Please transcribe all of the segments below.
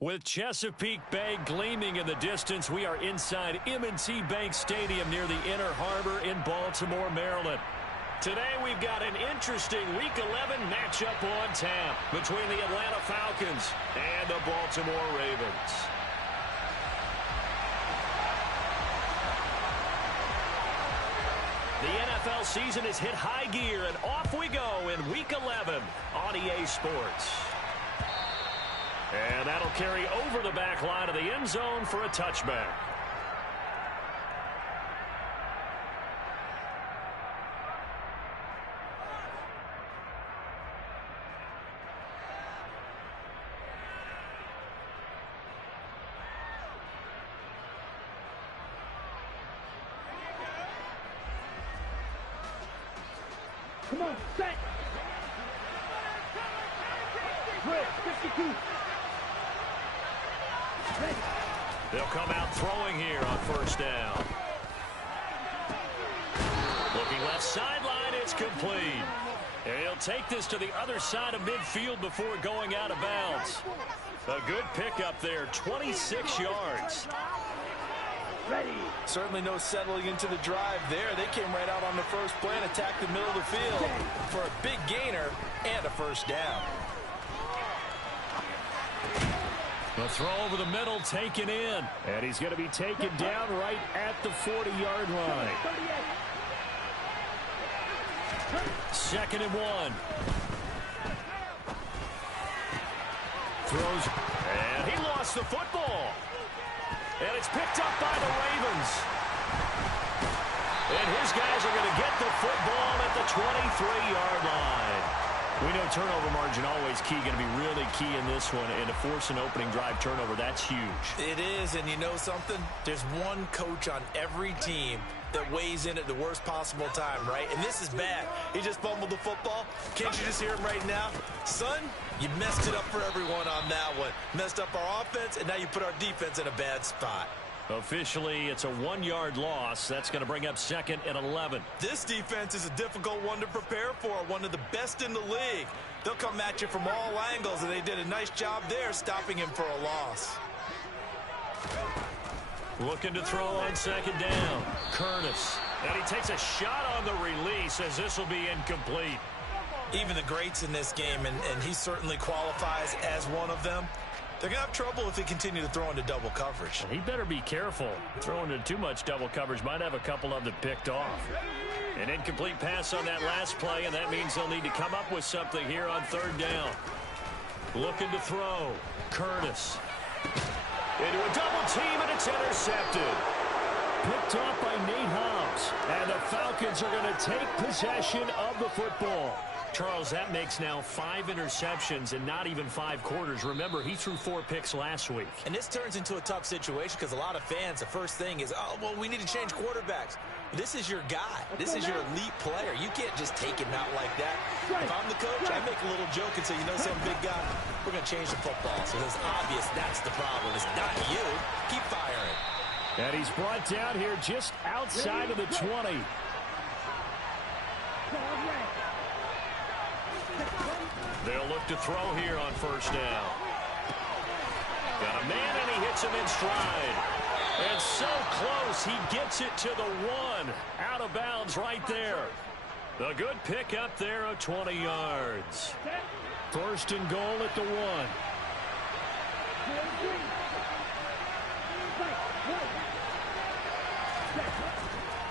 With Chesapeake Bay gleaming in the distance, we are inside M&T Bank Stadium near the Inner Harbor in Baltimore, Maryland. Today we've got an interesting Week 11 matchup on tap between the Atlanta Falcons and the Baltimore Ravens. The NFL season has hit high gear, and off we go in Week 11 on EA Sports. And that'll carry over the back line of the end zone for a touchback. Come on, set. Quick, 52. They'll come out throwing here on first down. Looking left sideline, it's complete. And he'll take this to the other side of midfield before going out of bounds. A good pickup there, 26 yards. Ready. Certainly no settling into the drive there. They came right out on the first play and attacked the middle of the field for a big gainer and a first down. The throw over the middle taken in. And he's going to be taken down right at the 40-yard line. 2nd and 1. Throws. And he lost the football. And it's picked up by the Ravens. And his guys are going to get the football at the 23-yard line. We know turnover margin always key, going to be really key in this one. And to force an opening drive turnover, that's huge. It is, and you know something? There's one coach on every team that weighs in at the worst possible time, right? And this is bad. He just fumbled the football. Can't you just hear him right now? Son, you messed it up for everyone on that one. Messed up our offense, and now you put our defense in a bad spot. Officially, it's a 1-yard loss. That's going to bring up 2nd and 11. This defense is a difficult one to prepare for, one of the best in the league. They'll come at you from all angles, and they did a nice job there stopping him for a loss. Looking to throw on 2nd down. Curtis. And he takes a shot on the release as this will be incomplete. Even the greats in this game, and he certainly qualifies as one of them, they're going to have trouble if they continue to throw into double coverage. He better be careful. Throwing into too much double coverage might have a couple of them picked off. An incomplete pass on that last play, and that means they'll need to come up with something here on 3rd down. Looking to throw. Curtis. Into a double team, and it's intercepted. Picked off by Nate Hobbs. And the Falcons are going to take possession of the football. Charles, that makes now 5 interceptions in not even 5 quarters. Remember, he threw 4 picks last week. And this turns into a tough situation because a lot of fans, the first thing is, oh, well, we need to change quarterbacks. This is your guy. This is your elite player. You can't just take him out like that. If I'm the coach, I make a little joke and say, you know something, big guy, we're going to change the football. So it's obvious that's the problem. It's not you. Keep firing. And he's brought down here just outside of the 20. They'll look to throw here on 1st down. Got a man, and he hits him in stride. And so close, he gets it to the 1. Out of bounds right there. The good pick up there of 20 yards. 1st and goal at the 1.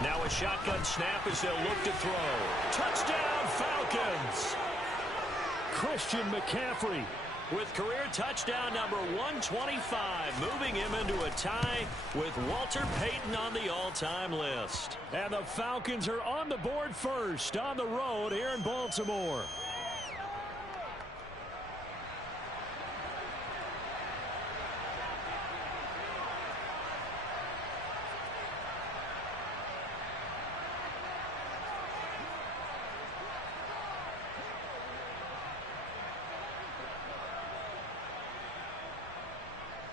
Now a shotgun snap as they'll look to throw. Touchdown, Falcons! Christian McCaffrey with career touchdown number 125, moving him into a tie with Walter Payton on the all-time list. And the Falcons are on the board first on the road here in Baltimore.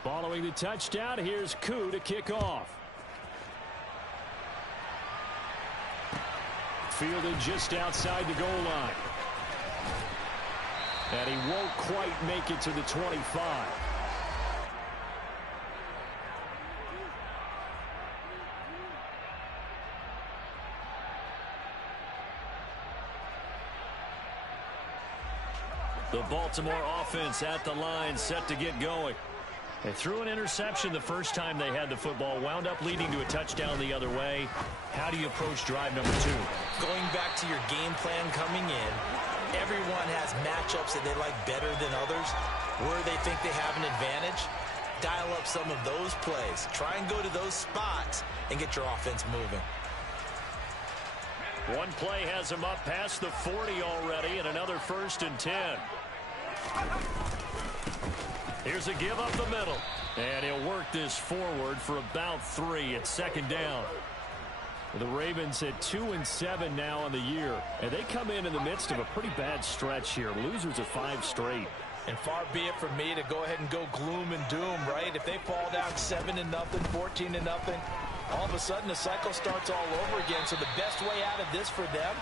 Following the touchdown, here's Koo to kick off. Fielded just outside the goal line. And he won't quite make it to the 25. The Baltimore offense at the line, set to get going. They threw an interception the first time they had the football, wound up leading to a touchdown the other way. How do you approach drive number 2? Going back to your game plan coming in, everyone has matchups that they like better than others. Where they think they have an advantage, dial up some of those plays. Try and go to those spots and get your offense moving. One play has him up past the 40 already, and another 1st and 10. Here's a give up the middle. And he'll work this forward for about 3 at 2nd down. The Ravens at 2-7 now on the year. And they come in the midst of a pretty bad stretch here. Losers of 5 straight. And far be it from me to go ahead and go gloom and doom, right? If they fall down 7-0, 14-0, all of a sudden the cycle starts all over again. So the best way out of this for them,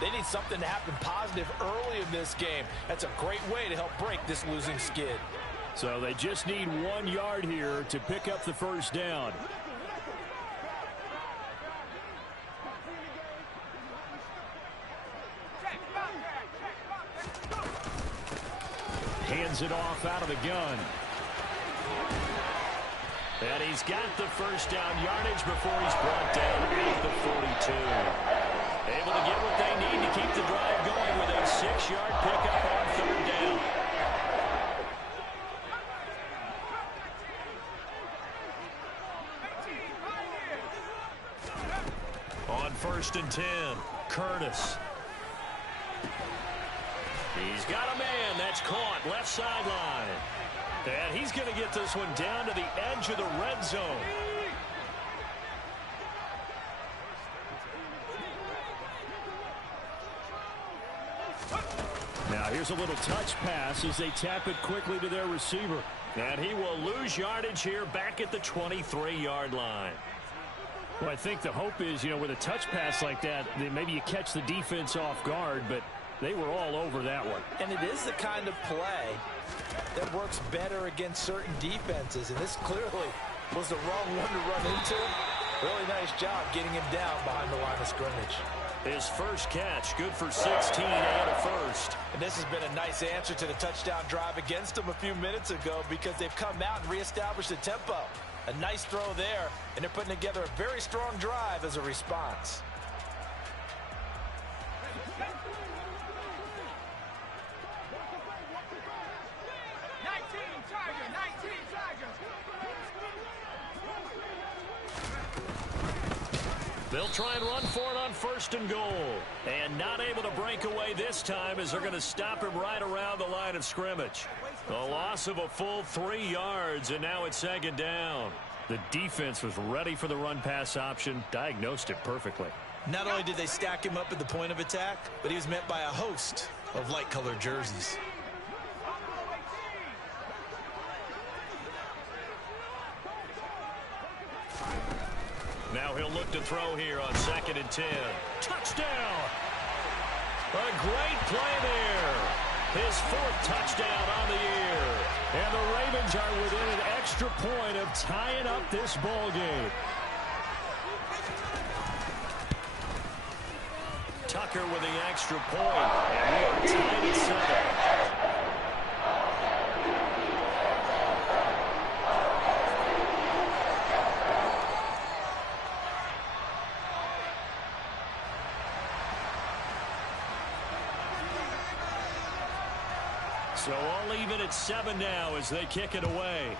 they need something to happen positive early in this game. That's a great way to help break this losing skid. So they just need 1 yard here to pick up the 1st down. Hands it off out of the gun. And he's got the 1st down yardage before he's brought down at the 42. Able to get what they need to keep the drive going with a 6-yard pickup on 3rd down. On 1st and 10, Curtis. He's got a man that's caught left sideline. And he's going to get this one down to the edge of the red zone. Now here's a little touch pass as they tap it quickly to their receiver. And he will lose yardage here back at the 23-yard line. Well, I think the hope is, with a touch pass like that, maybe you catch the defense off guard, but they were all over that one. And it is the kind of play that works better against certain defenses. And this clearly was the wrong one to run into. Really nice job getting him down behind the line of scrimmage. His first catch, good for 16 and a 1st. And this has been a nice answer to the touchdown drive against them a few minutes ago because they've come out and reestablished the tempo. A nice throw there, and they're putting together a very strong drive as a response. They'll try and run for it on 1st and goal. And not able to break away this time as they're going to stop him right around the line of scrimmage. A loss of a full 3 yards, and now it's 2nd down. The defense was ready for the run-pass option, diagnosed it perfectly. Not only did they stack him up at the point of attack, but he was met by a host of light-colored jerseys. Now he'll look to throw here on 2nd and 10. Touchdown! A great play there. His 4th touchdown on the year. And the Ravens are within an extra point of tying up this ball game. Tucker with the extra point. And we are tied at 7. So all even at 7 now as they kick it away.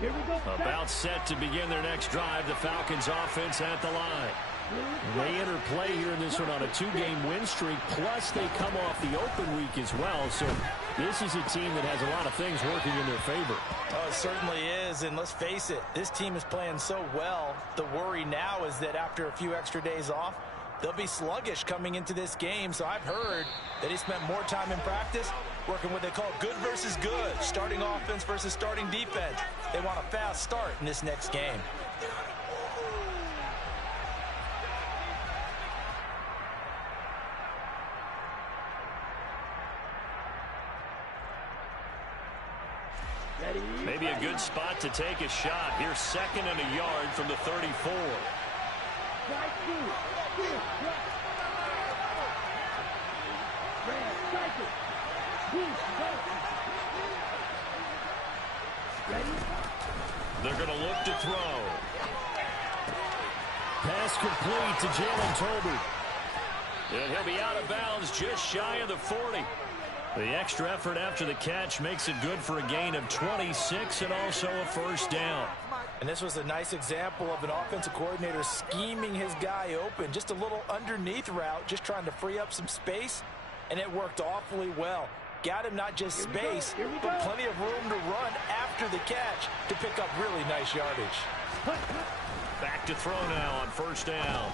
Here we go. About set to begin their next drive. The Falcons offense at the line. They enter play here in this one on a 2-game win streak, plus they come off the open week as well. So this is a team that has a lot of things working in their favor. Oh, it certainly is, and let's face it, this team is playing so well. The worry now is that after a few extra days off, they'll be sluggish coming into this game. So I've heard that he spent more time in practice working what they call good versus good, starting offense versus starting defense. They want a fast start in this next game. Maybe a good spot to take a shot. Here's 2nd and a yard from the 34. They're going to look to throw. Pass complete to Jalen Tolbert. And he'll be out of bounds just shy of the 40. The extra effort after the catch makes it good for a gain of 26 and also a first down. And this was a nice example of an offensive coordinator scheming his guy open. Just a little underneath route, just trying to free up some space, and it worked awfully well. Got him not just space, but plenty of room to run after the catch to pick up really nice yardage. Back to throw now on first down.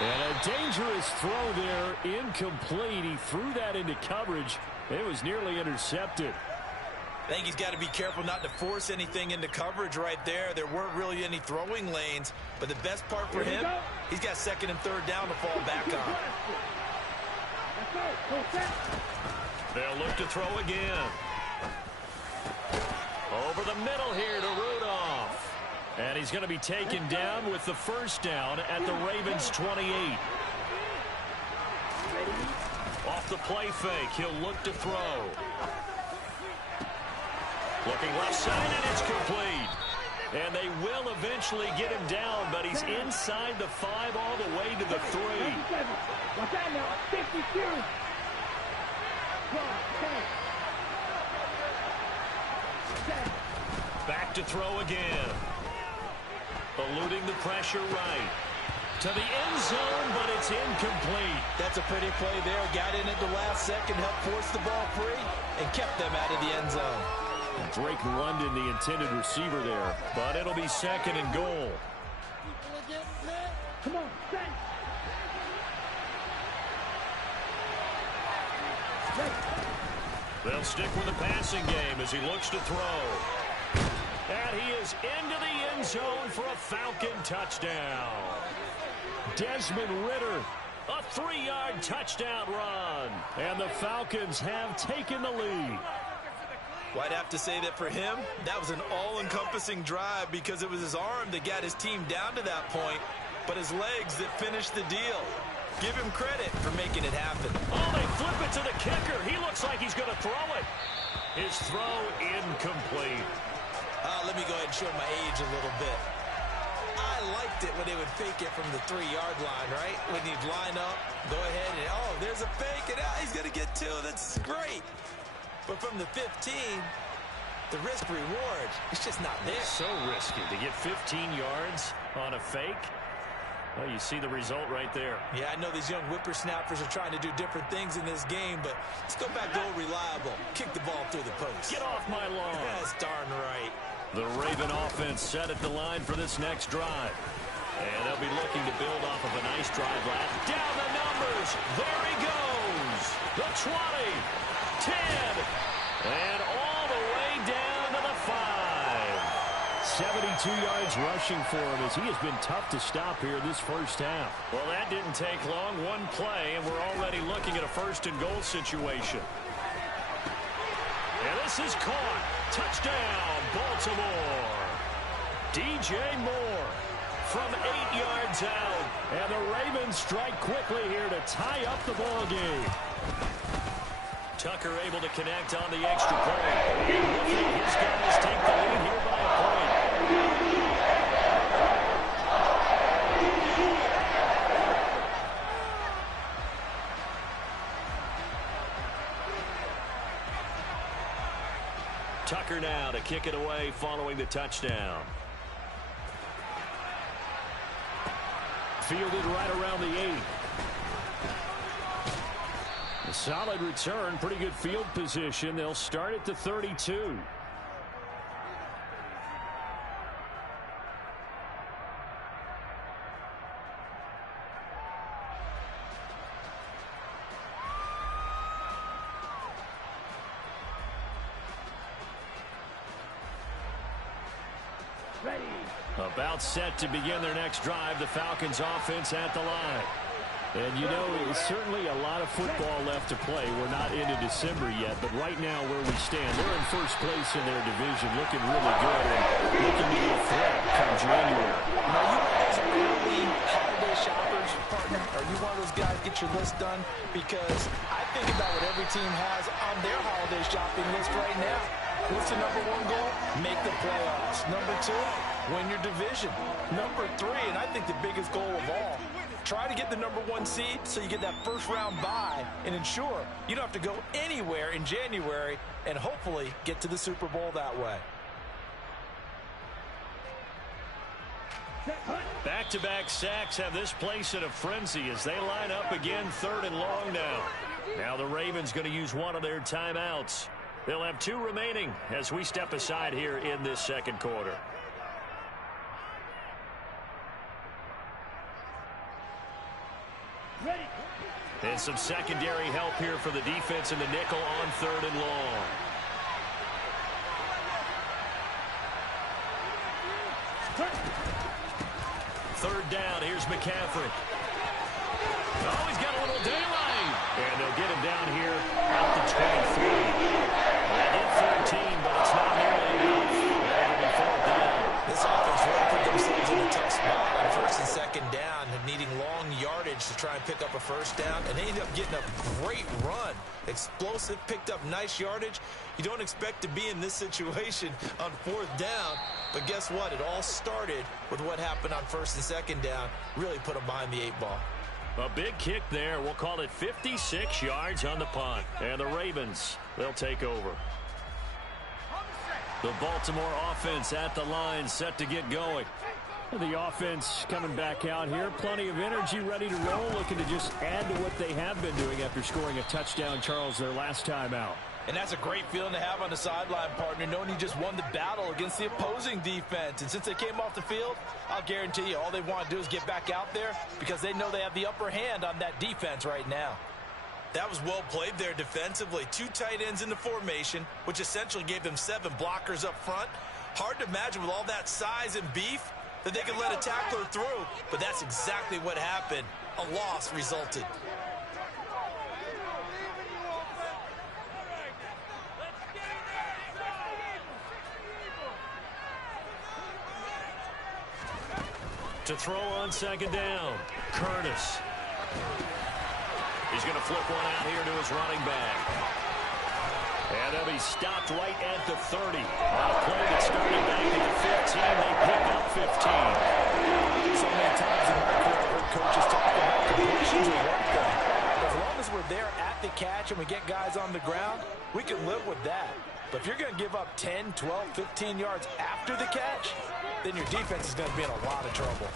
And a dangerous throw there, incomplete. He threw that into coverage. It was nearly intercepted. I think he's got to be careful not to force anything into coverage right there. There weren't really any throwing lanes, but the best part for him, he's got 2nd and 3rd down to fall back on. They'll look to throw again. Over the middle here to Rudolph. And he's going to be taken down with the first down at the Ravens' 28. Off the play fake, he'll look to throw. Looking left side, and it's complete. And they will eventually get him down, but he's inside the 5 all the way to the 3. Watch out now, 52. Back to throw again. Eluding the pressure right. To the end zone, but it's incomplete. That's a pretty play there. Got in at the last second, helped force the ball free, and kept them out of the end zone. Drake London, the intended receiver there. But it'll be 2nd and goal. Come on, set. They'll stick with the passing game as he looks to throw. And he is into the end zone for a Falcon touchdown. Desmond Ridder, a 3-yard touchdown run. And the Falcons have taken the lead. Well, I'd have to say that for him, that was an all-encompassing drive because it was his arm that got his team down to that point, but his legs that finished the deal. Give him credit for making it happen. Oh, they flip it to the kicker. He looks like he's going to throw it. His throw incomplete. Let me go ahead and show my age a little bit. I liked it when they would fake it from the 3-yard line, right? When you'd line up, go ahead and, oh, there's a fake, and he's going to get 2. That's great. But from the 15, the risk-reward, it's just not there. So risky to get 15 yards on a fake. Well, you see the result right there. Yeah, I know these young whippersnappers are trying to do different things in this game, but let's go back to old reliable. Kick the ball through the post. Get off my lawn. That's darn right. The Raven offense set at the line for this next drive. And they'll be looking to build off of a nice drive last. Down the numbers. There he goes. The 20, 10, and all the way down to the 5. 72 yards rushing for him as he has been tough to stop here this first half. Well, that didn't take long. One play, and we're already looking at a 1st and goal situation. And this is caught. Touchdown, Baltimore. DJ Moore from 8 yards out. And the Ravens strike quickly here to tie up the ball game. Tucker able to connect on the extra point. His guys take the lead here by a point. Tucker now to kick it away following the touchdown. Fielded right around the 8. A solid return, pretty good field position. They'll start at the 32. Ready. About set to begin their next drive. The Falcons offense at the line. And, you know, it's certainly a lot of football left to play. We're not into December yet, but right now where we stand, they're in first place in their division, looking really good and looking to be a threat come January. You know, you one of those early holiday shoppers, partner? Are you one of those guys get your list done? Because I think about what every team has on their holiday shopping list right now. What's the number one goal? Make the playoffs. Number two, win your division. Number three, and I think the biggest goal of all, try to get the number one seed so you get that first round bye and ensure you don't have to go anywhere in January and hopefully get to the Super Bowl that way. Back-to-back sacks have this place in a frenzy as they line up again, 3rd and long now. Now the Ravens going to use one of their timeouts. They'll have 2 remaining as we step aside here in this second quarter. Ready. And some secondary help here for the defense in the nickel on 3rd and long. Third down, here's McCaffrey. Oh, he's got a little daylight. And they'll get him down here at the 23. They get 13, but it's not nearly enough. That'll be 4th down. This offense really put themselves in a tough spot on 1st and 2nd down, needing long yardage to try and pick up a first down, and they ended up getting a great run. Explosive, picked up nice yardage. You don't expect to be in this situation on 4th down, but guess what? It all started with what happened on 1st and 2nd down. Really put them behind the 8 ball. A big kick there. We'll call it 56 yards on the punt. And the Ravens, they'll take over. The Baltimore offense at the line, set to get going. The offense coming back out here. Plenty of energy, ready to roll, looking to just add to what they have been doing after scoring a touchdown, Charles, their last time out. And that's a great feeling to have on the sideline, partner, knowing you just won the battle against the opposing defense. And since they came off the field, I'll guarantee you all they want to do is get back out there because they know they have the upper hand on that defense right now. That was well played there defensively. 2 tight ends in the formation, which essentially gave them 7 blockers up front. Hard to imagine with all that size and beef that they could let a tackler through, but that's exactly what happened. A loss resulted. To throw on 2nd down, Curtis. He's going to flip one out here to his running back. And they'll be stopped right at the 30. On a play that started back at the 15, they pick up 15. So many times in my career, I've heard coaches talk about completions will work them. As long as we're there at the catch and we get guys on the ground, we can live with that. But if you're going to give up 10, 12, 15 yards after the catch, then your defense is going to be in a lot of trouble.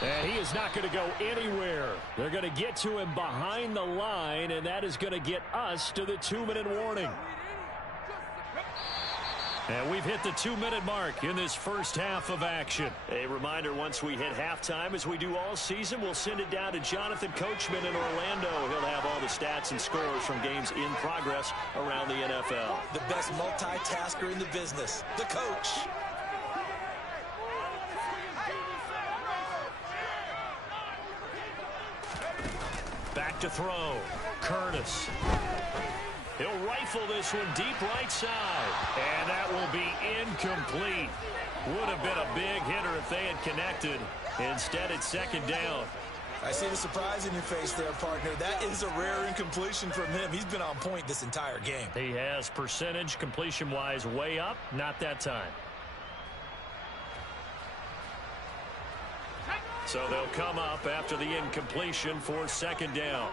And he is not going to go anywhere. They're going to get to him behind the line, and that is going to get us to the 2-minute warning. And we've hit the 2-minute mark in this first half of action. A reminder, once we hit halftime, as we do all season, we'll send it down to Jonathan Coachman in Orlando. He'll have all the stats and scores from games in progress around the NFL. The best multitasker in the business, the coach. Back to throw. Curtis. He'll rifle this one deep right side. And that will be incomplete. Would have been a big hitter if they had connected. Instead, it's 2nd down. I see the surprise in your face there, partner. That is a rare incompletion from him. He's been on point this entire game. He has percentage completion-wise way up. Not that time. So they'll come up after the incompletion for 2nd down.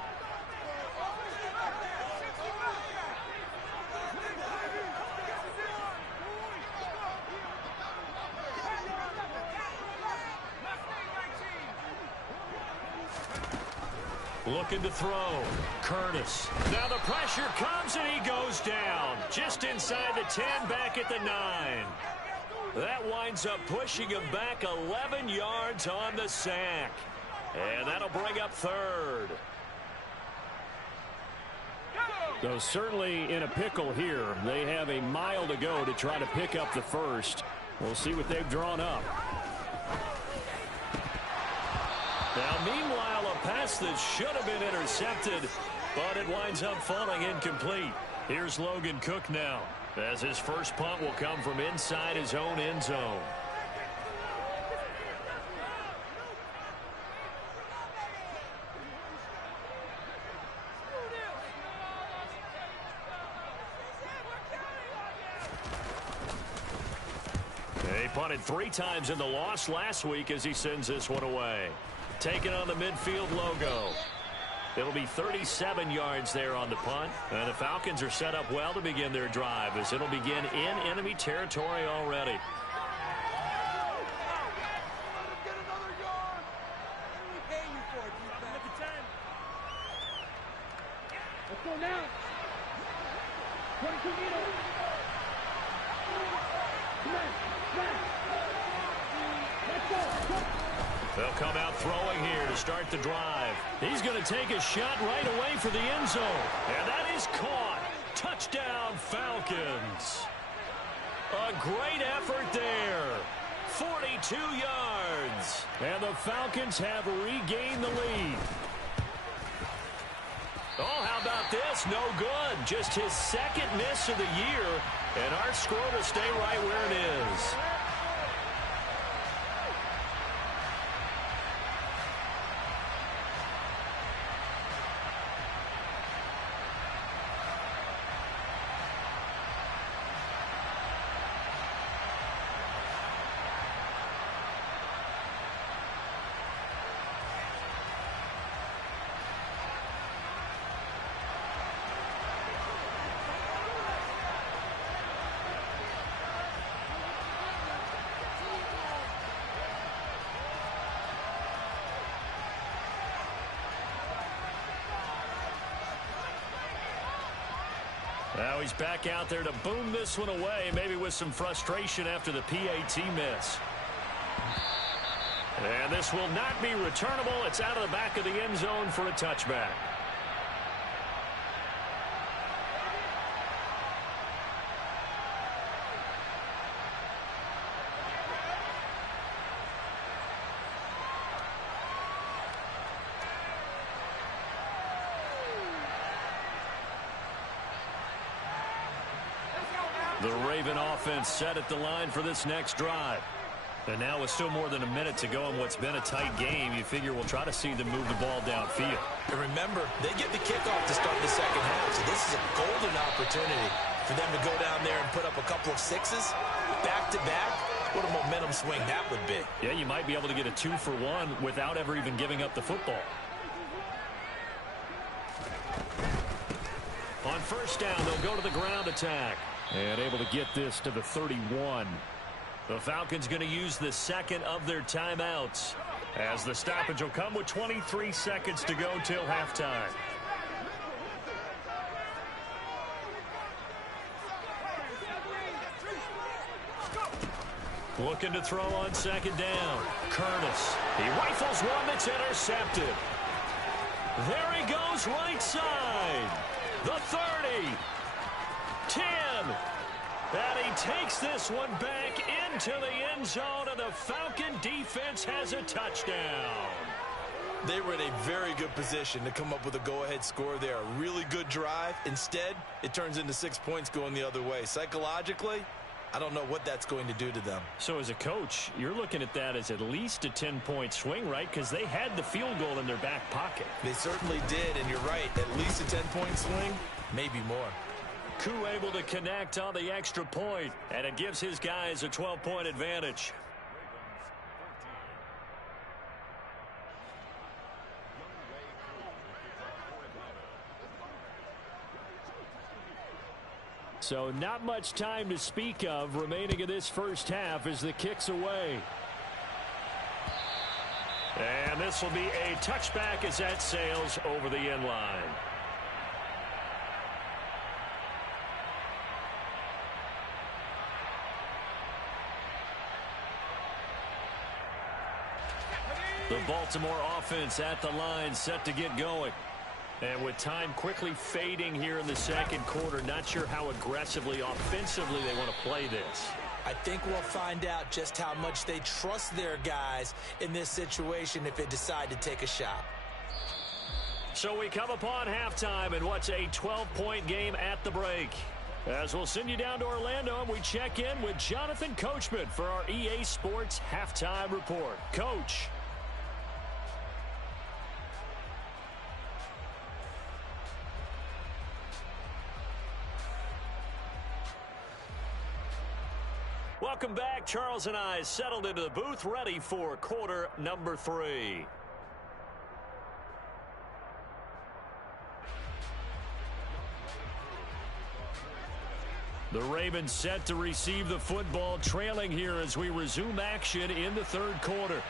Looking to throw. Curtis. Now the pressure comes and he goes down. Just inside the 10, back at the 9. That winds up pushing him back 11 yards on the sack. And that'll bring up 3rd. So certainly in a pickle here. They have a mile to go to try to pick up the first. We'll see what they've drawn up. Now, meanwhile, a pass that should have been intercepted, but it winds up falling incomplete. Here's Logan Cook now, as his first punt will come from inside his own end zone. He punted 3 times in the loss last week as he sends this one away. Taking on the midfield logo. It'll be 37 yards there on the punt. And the Falcons are set up well to begin their drive as it'll begin in enemy territory already. Let's go now. 22 meters. They'll come out throwing here to start the drive. He's going to take a shot right away for the end zone. And that is caught. Touchdown, Falcons. A great effort there. 42 yards. And the Falcons have regained the lead. Oh, how about this? No good. Just his second miss of the year. And our score will stay right where it is. Now he's back out there to boom this one away, maybe with some frustration after the PAT miss. And this will not be returnable. It's out of the back of the end zone for a touchback. The Raven offense set at the line for this next drive. And now with still more than a minute to go in what's been a tight game, you figure we'll try to see them move the ball downfield. And remember, they get the kickoff to start the second half, so this is a golden opportunity for them to go down there and put up a couple of sixes back-to-back. What a momentum swing that would be. Yeah, you might be able to get a 2-for-1 without ever even giving up the football. On first down, they'll go to the ground attack. And able to get this to the 31. The Falcons going to use the second of their timeouts, as the stoppage will come with 23 seconds to go till halftime. Looking to throw on second down. Curtis. He rifles one that's intercepted. There he goes right side. The 30. 10. And he takes this one back into the end zone, and the Falcon defense has a touchdown. They were in a very good position to come up with a go-ahead score there. A really good drive. Instead, it turns into 6 points going the other way. Psychologically, I don't know what that's going to do to them. So as a coach, you're looking at that as at least a 10-point swing, right? Because they had the field goal in their back pocket. They certainly did, and you're right. At least a 10-point swing, maybe more. Koo able to connect on the extra point, and it gives his guys a 12-point advantage. So not much time to speak of remaining in this first half as the kick's away. And this will be a touchback as that sails over the end line. The Baltimore offense at the line, set to get going. And with time quickly fading here in the second quarter, not sure how aggressively, offensively they want to play this. I think we'll find out just how much they trust their guys in this situation if they decide to take a shot. So we come upon halftime in what's a 12-point game at the break. As we'll send you down to Orlando, and we check in with Jonathan Coachman for our EA Sports Halftime Report. Coach. Welcome back. Charles and I settled into the booth, ready for quarter number 3. The Ravens set to receive the football, trailing here as we resume action in the third quarter.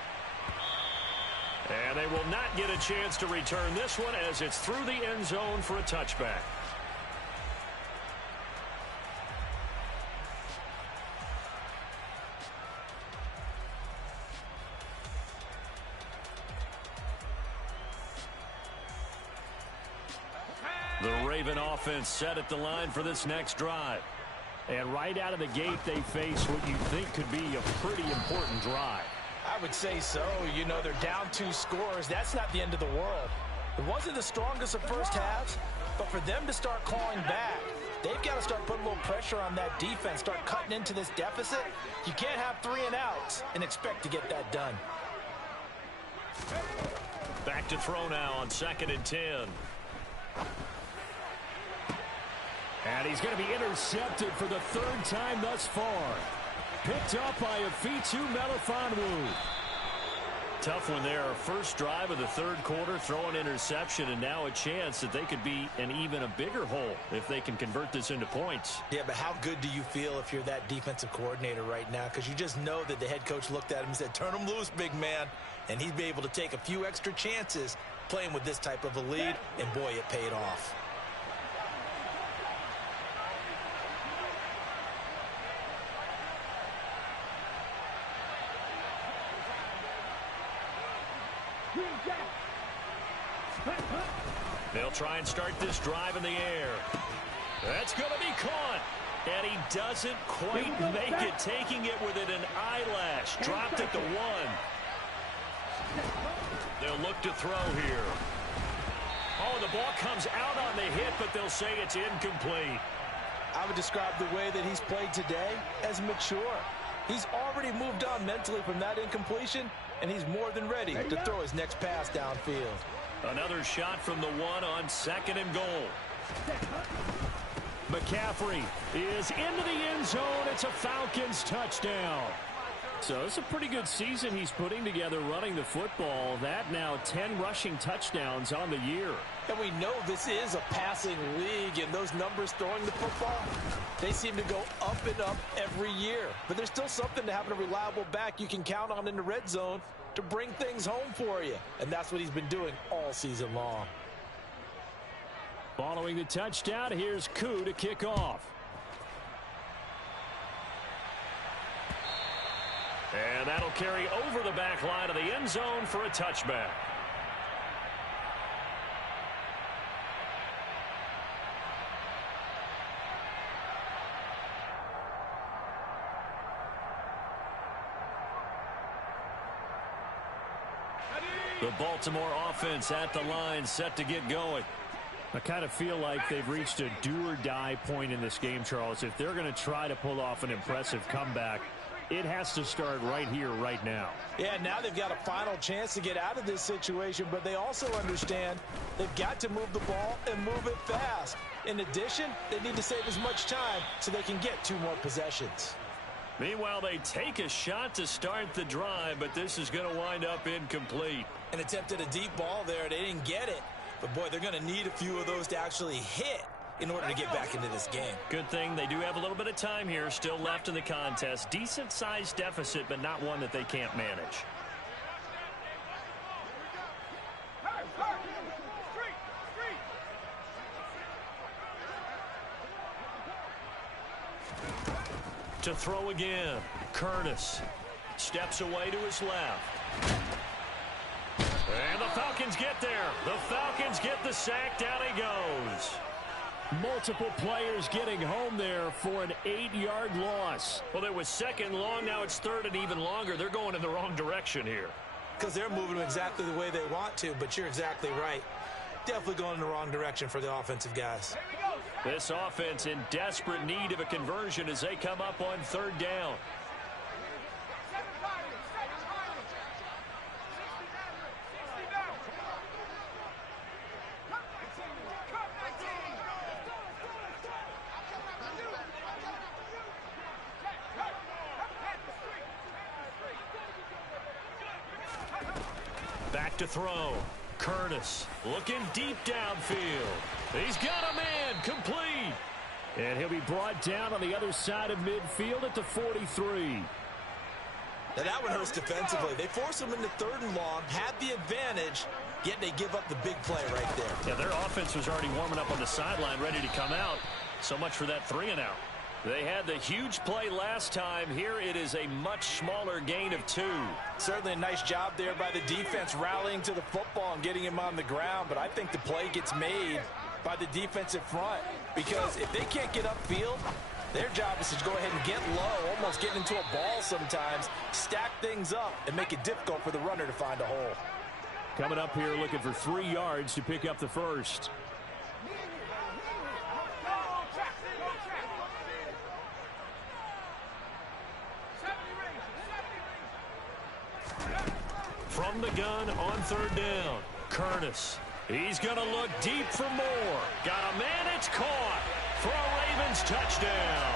And they will not get a chance to return this one as it's through the end zone for a touchback. The Raven offense set at the line for this next drive. And right out of the gate, they face what you think could be a pretty important drive. I would say so. You know, they're down 2 scores. That's not the end of the world. It wasn't the strongest of first halves, but for them to start clawing back, they've got to start putting a little pressure on that defense, start cutting into this deficit. You can't have 3 and outs and expect to get that done. Back to throw now on 2nd and 10. And he's going to be intercepted for the 3rd time thus far. Picked up by Afitu Melifonwu. Tough one there. First drive of the 3rd quarter, throw an interception, and now a chance that they could be in even a bigger hole if they can convert this into points. Yeah, but how good do you feel if you're that defensive coordinator right now? Because you just know that the head coach looked at him and said, turn him loose, big man. And he'd be able to take a few extra chances playing with this type of a lead, and boy, it paid off. They'll try and start this drive in the air. That's going to be caught. And he doesn't quite make it, taking it within an eyelash. Dropped at the 1. They'll look to throw here. Oh, the ball comes out on the hit, but they'll say it's incomplete. I would describe the way that he's played today as mature. He's already moved on mentally from that incompletion, and he's more than ready to throw his next pass downfield. Another shot from the 1 on 2nd and goal. McCaffrey is into the end zone. It's a Falcons touchdown. So it's a pretty good season he's putting together running the football. That now 10 rushing touchdowns on the year. And we know this is a passing league, and those numbers throwing the football, they seem to go up and up every year. But there's still something to having a reliable back you can count on in the red zone to bring things home for you. And that's what he's been doing all season long. Following the touchdown, here's Koo to kick off. And that'll carry over the back line of the end zone for a touchback. The Baltimore offense at the line, set to get going. I kind of feel like they've reached a do-or-die point in this game, Charles. If they're going to try to pull off an impressive comeback, it has to start right here, right now. Yeah, now they've got a final chance to get out of this situation, but they also understand they've got to move the ball and move it fast. In addition, they need to save as much time so they can get 2 more possessions. Meanwhile, they take a shot to start the drive, but this is going to wind up incomplete. An attempt at a deep ball there. They didn't get it. But, boy, they're going to need a few of those to actually hit in order to get back into this game. Good thing they do have a little bit of time here still left in the contest. Decent-sized deficit, but not one that they can't manage. To throw again, Curtis steps away to his left. And the Falcons get there. The Falcons get the sack. Down he goes. Multiple players getting home there for an 8-yard loss. Well, it was 2nd long. Now it's 3rd and even longer. They're going in the wrong direction here. Because they're moving them exactly the way they want to, but you're exactly right. definitely going in the wrong direction for the offensive guys. This offense in desperate need of a conversion as they come up on third down. Back to throw. Curtis looking deep downfield. He's got a man, complete. And he'll be brought down on the other side of midfield at the 43. Now that one hurts defensively. They force him into third and long, had the advantage, yet they give up the big play right there. Yeah, their offense was already warming up on the sideline, ready to come out. So much for that 3-and-out. They had the huge play last time. Here it is a much smaller gain of 2. Certainly a nice job there by the defense rallying to the football and getting him on the ground. But I think the play gets made by the defensive front, because if they can't get upfield, their job is to go ahead and get low, almost getting into a ball sometimes, stack things up, and make it difficult for the runner to find a hole. Coming up here looking for 3 yards to pick up the first. From the gun on third down, Curtis. He's going to look deep for more. Got a man, it's caught for a Ravens touchdown.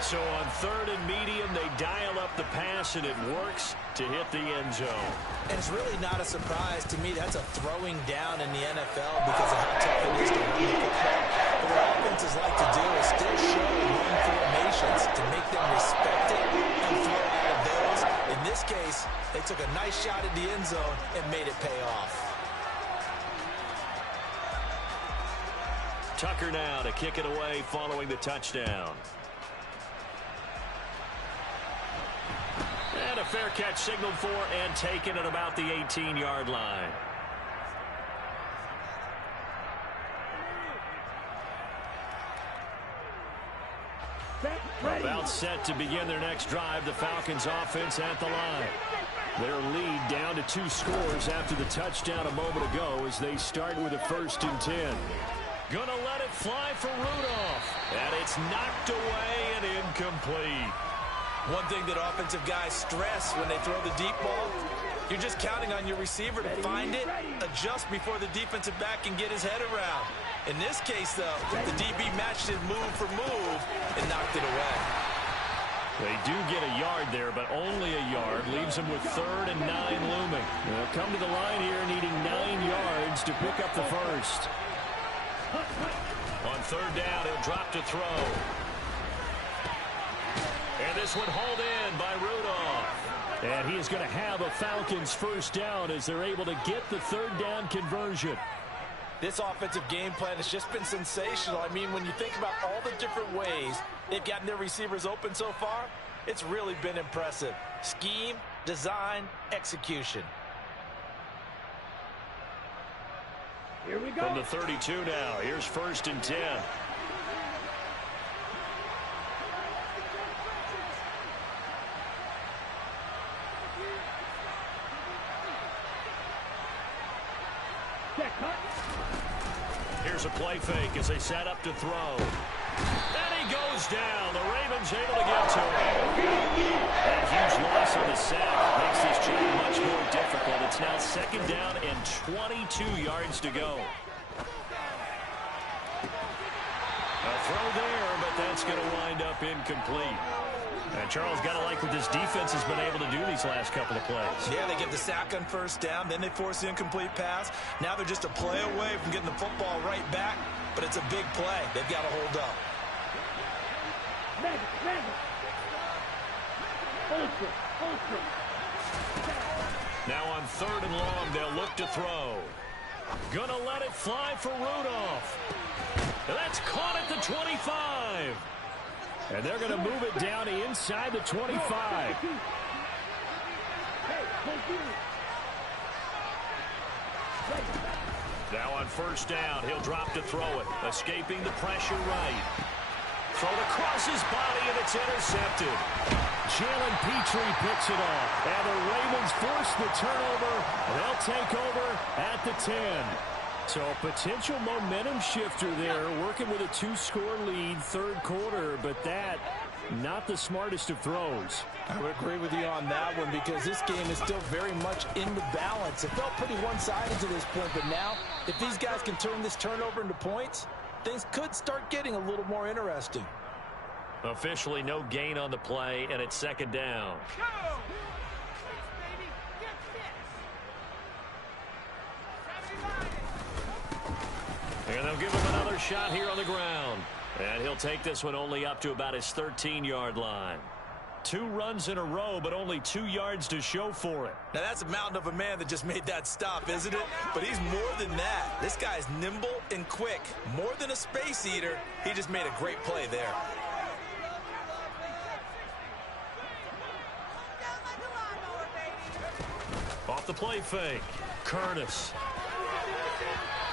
So on third and medium, they dial up the pass, and it works to hit the end zone. And it's really not a surprise to me. That's a throwing down in the NFL because of how tough it is to run the football. But what offenses like to do is still show run formations to make them respect it and throw out of those. In this case, they took a nice shot at the end zone and made it pay off. Tucker now to kick it away following the touchdown. And a fair catch signaled for and taken at about the 18-yard line. About set to begin their next drive, the Falcons offense at the line. Their lead down to 2 scores after the touchdown a moment ago as they start with a 1st and 10. Gonna let it fly for Rudolph. And it's knocked away and incomplete. One thing that offensive guys stress when they throw the deep ball, you're just counting on your receiver to find it, adjust before the defensive back can get his head around. In this case, though, the DB matched it move for move and knocked it away. They do get a yard there, but only a yard. Leaves them with 3rd and 9 looming. They'll come to the line here needing 9 yards to pick up the first. On third down, he'll drop to throw. And this one hauled in by Rudolph. And he is going to have a Falcons first down as they're able to get the 3rd down conversion. This offensive game plan has just been sensational. I mean, when you think about all the different ways they've gotten their receivers open so far, it's really been impressive. Scheme, design, execution. Here we go. From the 32 now, here's 1st and 10. Here's a play fake as they set up to throw. And he goes down. The Ravens able to get to him. That huge loss on the sack makes this job much more difficult. It's now 2nd down and 22 yards to go. A throw there, but that's going to wind up incomplete. And Charles, got to like what this defense has been able to do these last couple of plays. Yeah, they get the sack on 1st down, then they force the incomplete pass. Now they're just a play away from getting the football right back, but it's a big play. They've got to hold up. Now on 3rd and long, they'll look to throw. Gonna let it fly for Rudolph. That's caught at the 25. And they're going to move it down inside the 25. Now on 1st down, he'll drop to throw it. Escaping the pressure right. thrown across his body, and it's intercepted. Jalen Petrie picks it off. And the Ravens force the turnover. They'll take over at the 10. So a potential momentum shifter there, working with a 2-score lead, third quarter, but that, not the smartest of throws. I would agree with you on that one because this game is still very much in the balance. It felt pretty one-sided to this point, but now, if these guys can turn this turnover into points, things could start getting a little more interesting. Officially no gain on the play, and it's second down. And they'll give him another shot here on the ground. And he'll take this one only up to about his 13-yard line. 2 runs in a row, but only 2 yards to show for it. Now, that's a mountain of a man that just made that stop, isn't it? But he's more than that. This guy's nimble and quick. More than a space eater, he just made a great play there. Off the play fake, Curtis.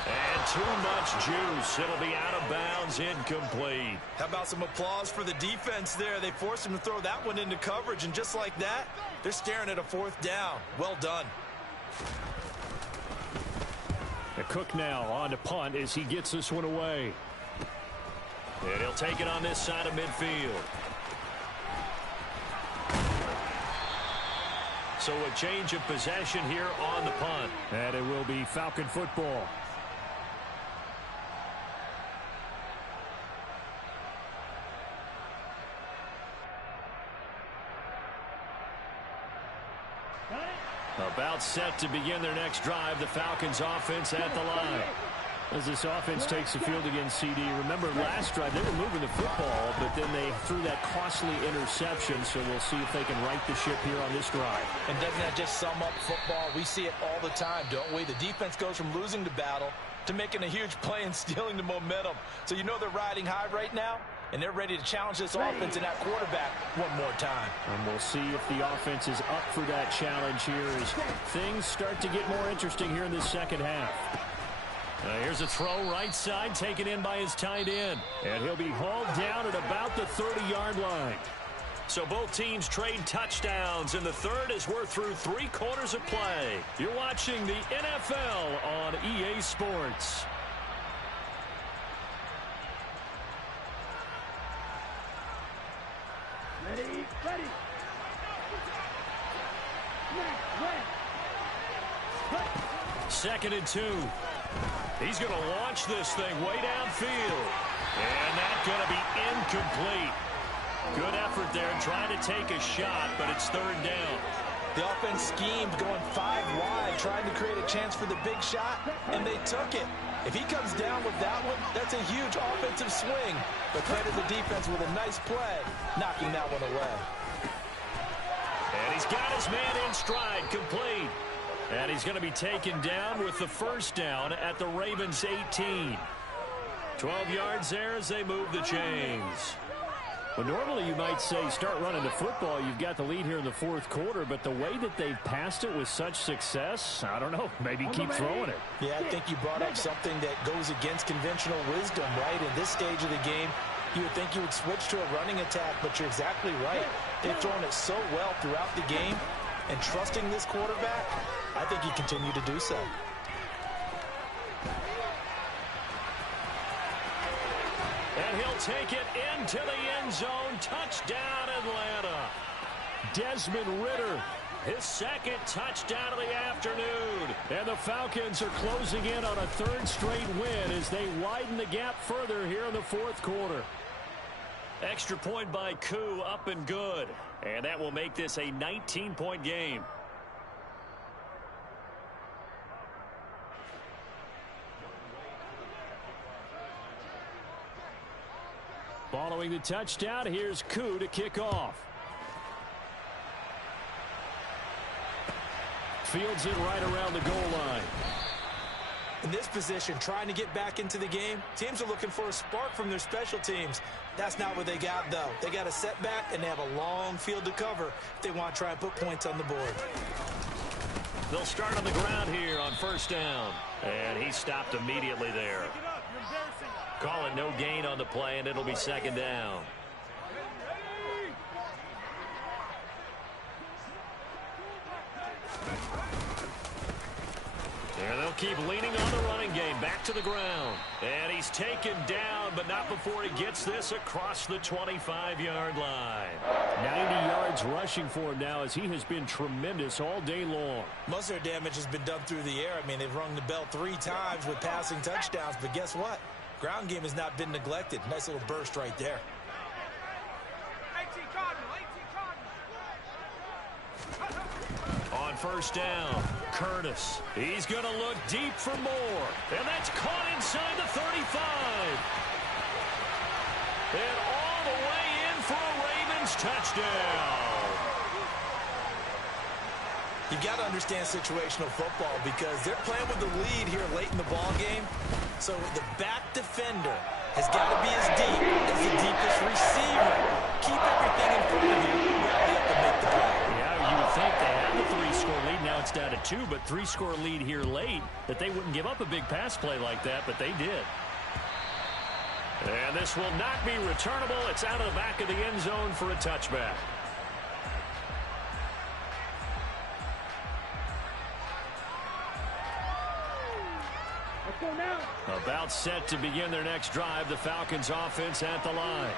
And too much juice. It'll be out of bounds, incomplete. How about some applause for the defense there? They forced him to throw that one into coverage, and just like that, they're staring at a 4th down. Well done. Cook now on to punt as he gets this one away. And he'll take it on this side of midfield. So a change of possession here on the punt. And it will be Falcon football. About set to begin their next drive. The Falcons offense at the line. As this offense takes the field against CD, remember last drive they were moving the football, but then they threw that costly interception, so we'll see if they can right the ship here on this drive. And doesn't that just sum up football? We see it all the time, don't we? The defense goes from losing the battle to making a huge play and stealing the momentum. So you know they're riding high right now, and they're ready to challenge this offense and that quarterback one more time. And we'll see if the offense is up for that challenge here as things start to get more interesting here in this second half. Here's a throw right side, taken in by his tight end. And he'll be hauled down at about the 30-yard line. So both teams trade touchdowns in the third as we're through 3 quarters of play. You're watching the NFL on EA Sports. Ready. 2nd and 2. He's going to launch this thing way downfield. And that's going to be incomplete. Good effort there trying to take a shot, but it's 3rd down. The offense schemed going 5 wide, trying to create a chance for the big shot, and they took it. If he comes down with that one, that's a huge offensive swing. But credit the defense with a nice play, knocking that one away. And he's got his man in stride, complete. And he's going to be taken down with the 1st down at the Ravens' 18. 12 yards there as they move the chains. Well, normally you might say start running the football. You've got the lead here in the 4th quarter, but the way that they've passed it with such success, I don't know, maybe keep throwing it. Yeah, I think you brought up something that goes against conventional wisdom, right? In this stage of the game, you would think you would switch to a running attack, but you're exactly right. They've thrown it so well throughout the game, and trusting this quarterback, I think you continue to do so. And he'll take it into the end zone. Touchdown, Atlanta. Desmond Ridder, his 2nd touchdown of the afternoon. And the Falcons are closing in on a 3rd straight win as they widen the gap further here in the 4th quarter. Extra point by Koo, up and good. And that will make this a 19-point game. Following the touchdown, here's Koo to kick off. Fields it right around the goal line. In this position, trying to get back into the game, teams are looking for a spark from their special teams. That's not what they got, though. They got a setback, and they have a long field to cover if they want to try and put points on the board. They'll start on the ground here on 1st down. And he stopped immediately there. Call it no gain on the play, and it'll be second down. And they'll keep leaning on the running game. Back to the ground. And he's taken down, but not before he gets this across the 25-yard line. 90 yards rushing for him now as he has been tremendous all day long. Most of their damage has been done through the air. I mean, they've rung the bell 3 times with passing touchdowns, but guess what? Ground game has not been neglected. Nice little burst right there. On first down, Curtis. He's going to look deep for more. And that's caught inside the 35. And all the way in for a Ravens touchdown. You've got to understand situational football because they're playing with the lead here late in the ball game. So the back defender has got to be as deep as the deepest receiver. Keep everything in front of you. Rally up and make the play. Yeah, you would think they had a 3-score lead. Now it's down to 2, but 3-score lead here late, that they wouldn't give up a big pass play like that, but they did. And this will not be returnable. It's out of the back of the end zone for a touchback. Let's go now. About set to begin their next drive. The Falcons offense at the line.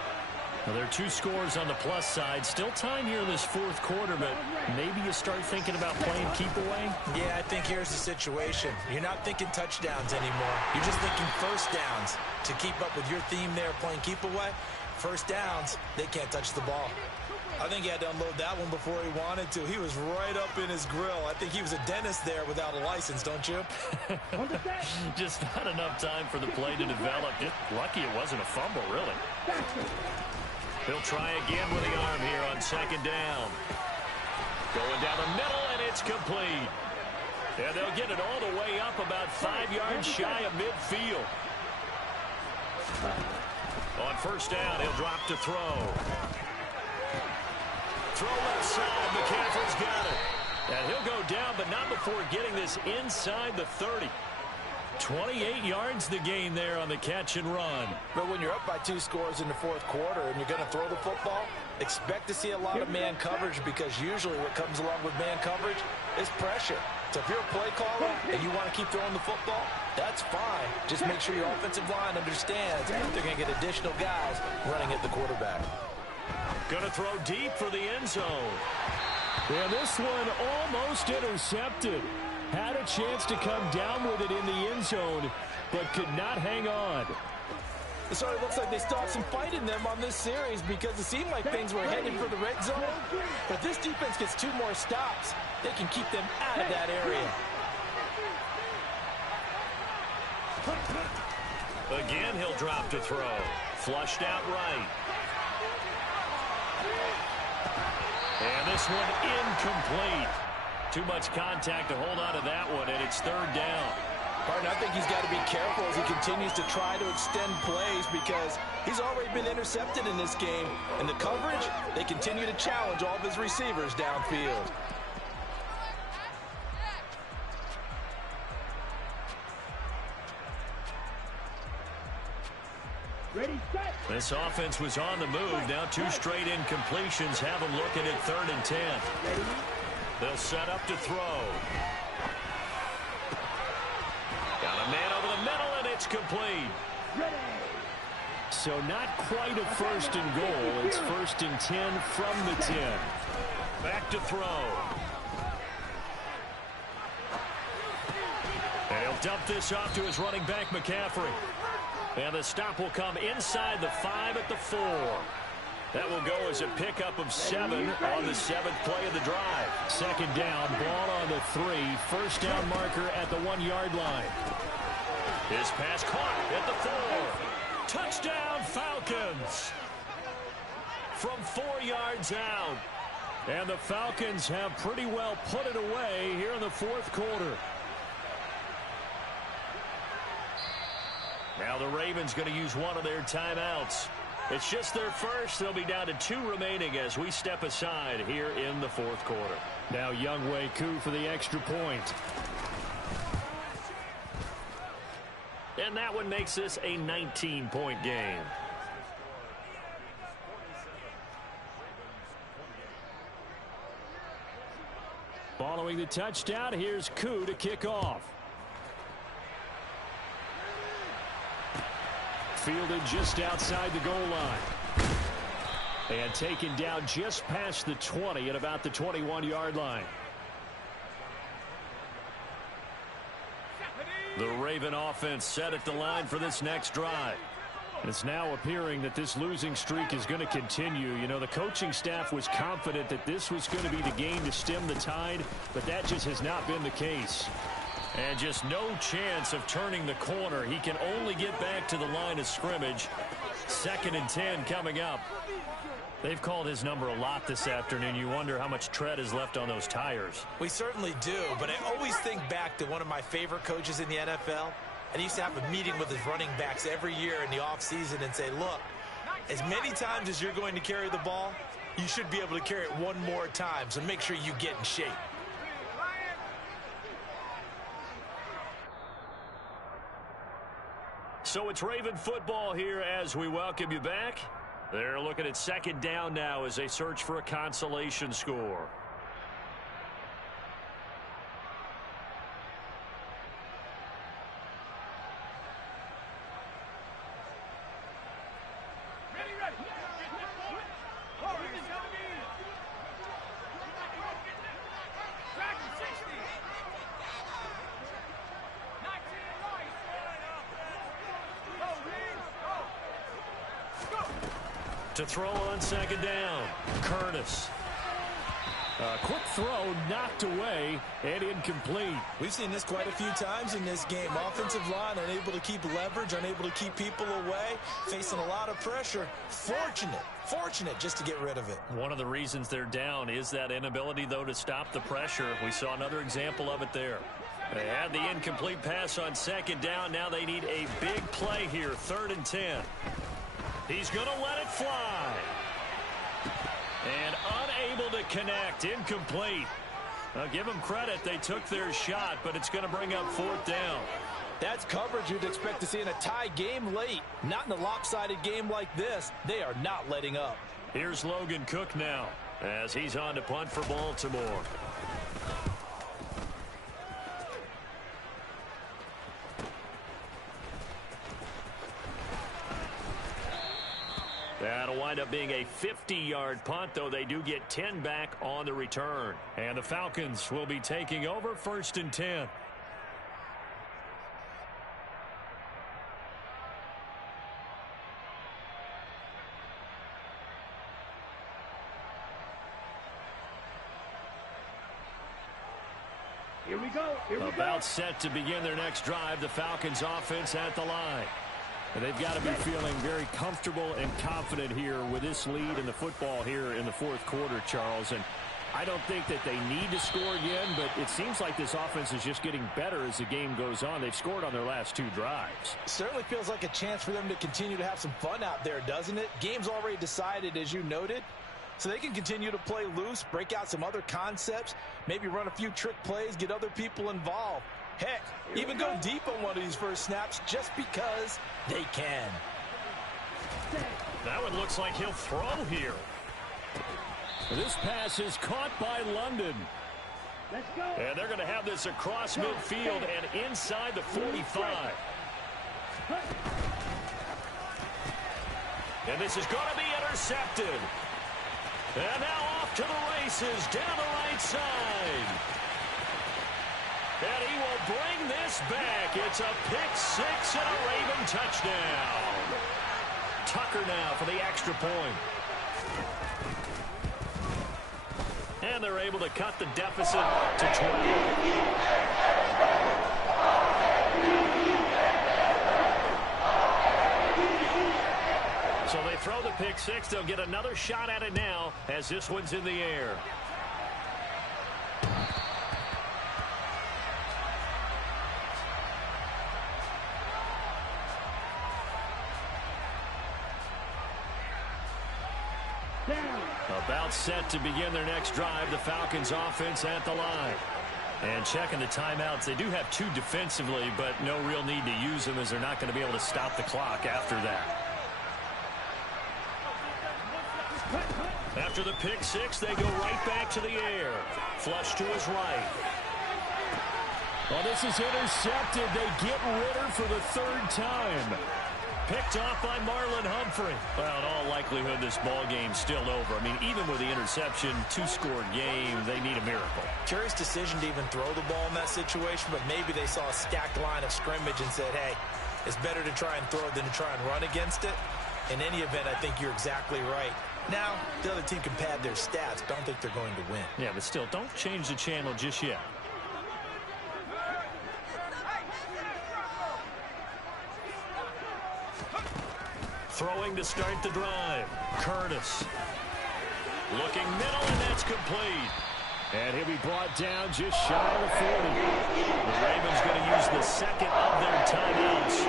Well, there are 2 scores on the plus side. Still time here in this fourth quarter, but maybe you start thinking about playing keep away? Yeah, I think here's the situation. You're not thinking touchdowns anymore. You're just thinking first downs. To keep up with your theme there, playing keep away, first downs, they can't touch the ball. I think he had to unload that one before he wanted to. He was right up in his grill. I think he was a dentist there without a license, don't you? Just not enough time for the play to develop. Just lucky it wasn't a fumble, really. He'll try again with the arm here on second down. Going down the middle, and it's complete. And they'll get it all the way up about 5 yards shy of midfield. On first down, he'll drop to throw. Throw left side. McCaffrey's got it. And he'll go down, but not before getting this inside the 30. 28 yards the gain there on the catch and run. But when you're up by 2 scores in the fourth quarter and you're going to throw the football, expect to see a lot of man coverage because usually what comes along with man coverage is pressure. So if you're a play caller and you want to keep throwing the football, that's fine. Just make sure your offensive line understands they're going to get additional guys running at the quarterback. Going to throw deep for the end zone. And this one almost intercepted. Had a chance to come down with it in the end zone, but could not hang on. So it looks like they stopped some fight in them on this series because it seemed like things were headed for the red zone. But this defense gets 2 more stops. They can keep them out of that area. Again, he'll drop to throw. Flushed out right. And this one incomplete. Too much contact to hold on to that one, and it's third down. Martin, I think he's got to be careful as he continues to try to extend plays because he's already been intercepted in this game. And the coverage, they continue to challenge all of his receivers downfield. Ready, set. This offense was on the move. Now 2 straight incompletions have them looking at 3rd and 10. Ready. They'll set up to throw. Got a man over the middle, and it's complete. Ready. So not quite a 1st and goal. It's 1st and 10 from the 10. Back to throw. And he'll dump this off to his running back, McCaffrey. And the stop will come inside the 5 at the 4. That will go as a pickup of 7 on the 7th play of the drive. Second down, ball on the 3. First down marker at the 1-yard line. His pass caught at the 4. Touchdown, Falcons. From 4 yards out. And the Falcons have pretty well put it away here in the fourth quarter. Now the Ravens going to use one of their timeouts. It's just their first. They'll be down to 2 remaining as we step aside here in the fourth quarter. Now Younghoe Koo for the extra point. And that one makes this a 19-point game. Following the touchdown, here's Koo to kick off. Fielded just outside the goal line. And taken down just past the 20 at about the 21-yard line. The Raven offense set at the line for this next drive. It's now appearing that this losing streak is going to continue. You know, the coaching staff was confident that this was going to be the game to stem the tide, but that just has not been the case. And just no chance of turning the corner. He can only get back to the line of scrimmage. 2nd and 10 coming up. They've called his number a lot this afternoon. You wonder how much tread is left on those tires. We certainly do, but I always think back to one of my favorite coaches in the NFL. And he used to have a meeting with his running backs every year in the offseason and say, look, as many times as you're going to carry the ball, you should be able to carry it one more time, so make sure you get in shape. So it's Raven football here as we welcome you back. They're looking at 2nd down now as they search for a consolation score. To throw on 2nd down, Curtis. Quick throw knocked away and incomplete. We've seen this quite a few times in this game. Offensive line unable to keep leverage, unable to keep people away, facing a lot of pressure. Fortunate just to get rid of it. One of the reasons they're down is that inability, though, to stop the pressure. We saw another example of it there. They had the incomplete pass on 2nd down. Now they need a big play here, 3rd and 10. He's going to let it fly. And unable to connect. Incomplete. Now, give them credit. They took their shot, but it's going to bring up 4th down. That's coverage you'd expect to see in a tie game late. Not in a lopsided game like this. They are not letting up. Here's Logan Cook now as he's on to punt for Baltimore. That'll wind up being a 50-yard punt, though they do get 10 back on the return. And the Falcons will be taking over 1st and 10. Here we go. About set to begin their next drive. The Falcons offense at the line. And they've got to be feeling very comfortable and confident here with this lead in the football here in the 4th quarter, Charles. And I don't think that they need to score again, but it seems like this offense is just getting better as the game goes on. They've scored on their last 2 drives. Certainly feels like a chance for them to continue to have some fun out there, doesn't it? Game's already decided, as you noted. So they can continue to play loose, break out some other concepts, maybe run a few trick plays, get other people involved. Heck, even go deep on one of these first snaps just because they can. That one looks like he'll throw here. This pass is caught by London. Let's go. And they're going to have this across midfield and inside the 45. And this is going to be intercepted. And now off to the races down the right side. And he will bring this back. It's a pick-6 and a Raven touchdown. Tucker now for the extra point. And they're able to cut the deficit to 20. So they throw the pick-6. They'll get another shot at it now as this one's in the air. About set to begin their next drive. The Falcons offense at the line. And checking the timeouts, they do have 2 defensively, but no real need to use them as they're not going to be able to stop the clock after that. After the pick 6, they go right back to the air. Flush to his right. Well, this is intercepted. They get Ritter for the 3rd time. Picked off by Marlon Humphrey. Well, in all likelihood, this ball game's still over. I mean, even with the interception, 2-score game, they need a miracle. Curious decision to even throw the ball in that situation, but maybe they saw a stacked line of scrimmage and said, hey, it's better to try and throw it than to try and run against it. In any event, I think you're exactly right. Now, the other team can pad their stats, but I don't think they're going to win. Yeah, but still, don't change the channel just yet. Throwing to start the drive. Curtis. Looking middle, and that's complete. And he'll be brought down just shy of the 40. The Ravens going to use the second of their timeouts.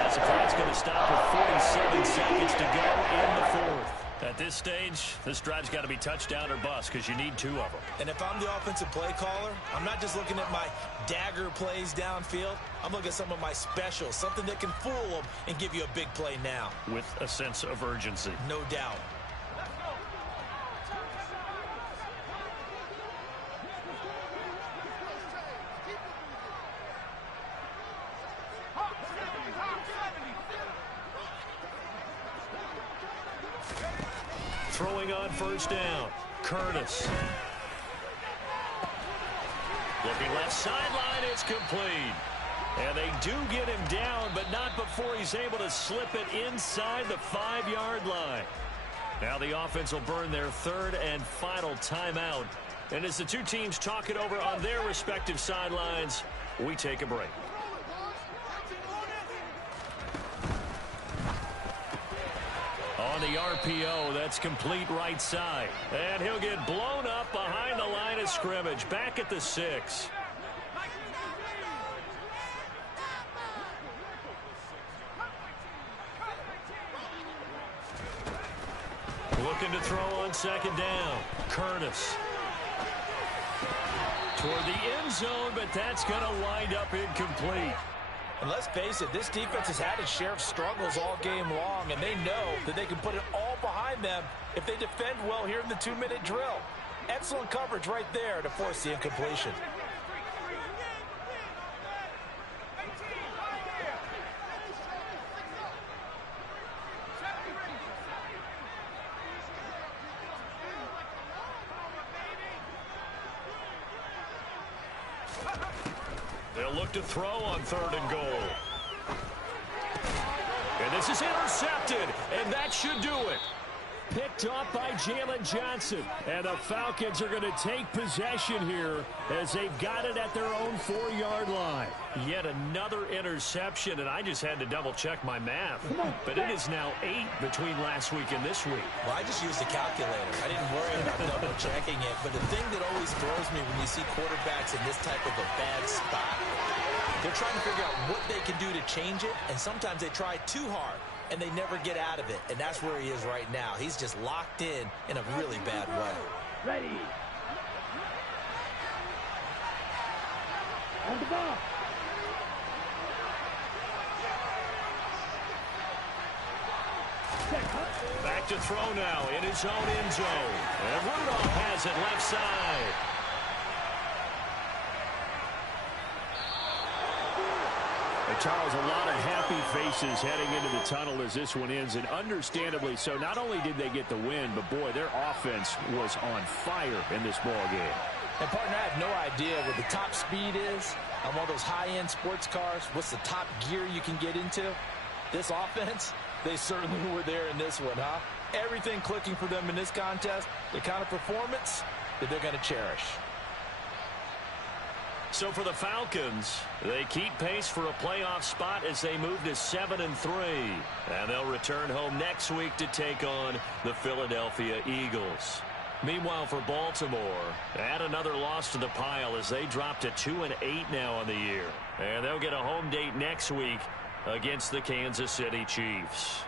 As the clock's going to stop with 47 seconds to go in the 4th. At this stage, this drive's got to be touchdown or bust because you need 2 of them. And if I'm the offensive play caller, I'm not just looking at my dagger plays downfield. I'm looking at some of my specials, something that can fool them and give you a big play now. With a sense of urgency. No doubt. Throwing on 1st down. Curtis. Looking left sideline. It's complete. And they do get him down, but not before he's able to slip it inside the 5-yard line. Now the offense will burn their 3rd and final timeout. And as the 2 teams talk it over on their respective sidelines, we take a break. On the RPO, that's complete right side. And he'll get blown up behind the line of scrimmage. Back at the 6. Looking to throw on 2nd down. Curtis. Toward the end zone, but that's going to wind up incomplete. And let's face it, this defense has had its share of struggles all game long, and they know that they can put it all behind them if they defend well here in the 2-minute drill. Excellent coverage right there to force the incompletion. They'll look to throw on 3rd and goal. And this is intercepted, and that should do it. Picked off by Jalen Johnson. And the Falcons are going to take possession here as they've got it at their own 4-yard line. Yet another interception, and I just had to double-check my math. But it is now 8 between last week and this week. Well, I just used a calculator. I didn't worry about double-checking it. But the thing that always throws me when you see quarterbacks in this type of a bad spot, they're trying to figure out what they can do to change it, and sometimes they try too hard, and they never get out of it. And that's where he is right now. He's just locked in a really bad way. Ready. On the ball. Back to throw now in his own end zone. And Rudolph has it left side. Charles, a lot of happy faces heading into the tunnel as this one ends, and understandably so. Not only did they get the win, but boy, their offense was on fire in this ball game. And partner, I have no idea what the top speed is on one of those high-end sports cars. What's the top gear you can get into? This offense, they certainly were there in this one, huh? Everything clicking for them in this contest, the kind of performance that they're going to cherish. So for the Falcons, they keep pace for a playoff spot as they move to 7-3. And they'll return home next week to take on the Philadelphia Eagles. Meanwhile, for Baltimore, add another loss to the pile as they drop to 2-8 now on the year. And they'll get a home date next week against the Kansas City Chiefs.